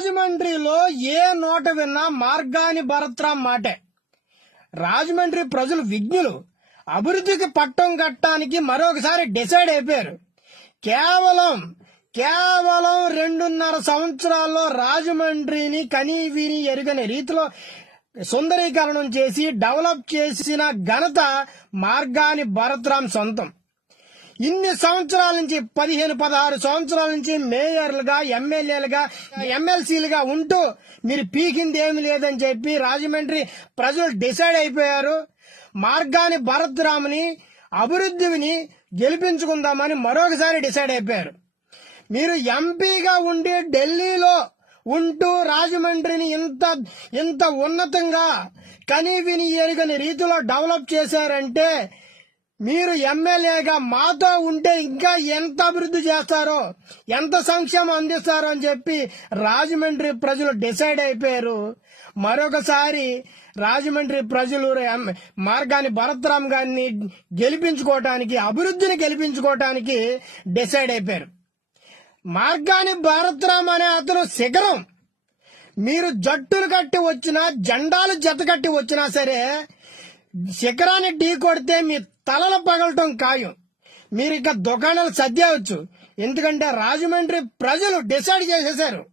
రాజమండ్రిలో ఏ నోట విన్నా మార్గాని భరత్రాం మాటే. రాజమండ్రి ప్రజలు విజ్ఞులు. అభివృద్ధికి పట్టం కట్టడానికి మరొకసారి డిసైడ్ అయిపోయారు. కేవలం కేవలం రెండున్నర సంవత్సరాల్లో రాజమండ్రిని కనీవిని ఎరుగని రీతిలో సుందరీకరణం చేసి డెవలప్ చేసిన ఘనత మార్గాని భరత్రాం సొంతం. ఇన్ని సంవత్సరాల నుంచి పదిహేను పదహారు సంవత్సరాల నుంచి మేయర్లుగా ఎమ్మెల్యేలుగా ఎమ్మెల్సీలుగా ఉంటూ మీరు పీకింది ఏమి లేదని చెప్పి రాజమండ్రి ప్రజలు డిసైడ్ అయిపోయారు. మార్గాని భరత్ రాముని అభివృద్ధిని గెలిపించుకుందామని మరొకసారి డిసైడ్ అయిపోయారు. మీరు ఎంపీగా ఉండి ఢిల్లీలో ఉంటూ రాజమండ్రిని ఇంత ఇంత ఉన్నతంగా కనీ విని ఎరుగని రీతిలో డెవలప్ చేశారంటే మీరు ఎమ్మెల్యేగా మాతో ఉంటే ఇంకా ఎంత అభివృద్ధి చేస్తారో ఎంత సంక్షేమం అందిస్తారో అని చెప్పి రాజమండ్రి ప్రజలు డిసైడ్ అయిపోయారు. మరొకసారి రాజమండ్రి ప్రజలు ఎం- మార్గాన్ని భరత్రామ్ గారిని గెలిపించుకోవటానికి అభివృద్ధిని గెలిపించుకోవటానికి డిసైడ్ అయిపోయారు. మార్గాని భారత్రామ్ అనే అతను శిఖరం. మీరు జట్టులు కట్టి వచ్చినా జెండాలు జత కట్టి వచ్చినా సరే శిఖరాన్ని ఢీ కొడితే మీ తలలు పగలటం ఖాయం. మీరు ఇక దుకాణాలు సర్దేయవచ్చు. ఎందుకంటే రాజమండ్రి ప్రజలు డిసైడ్ చేసేశారు.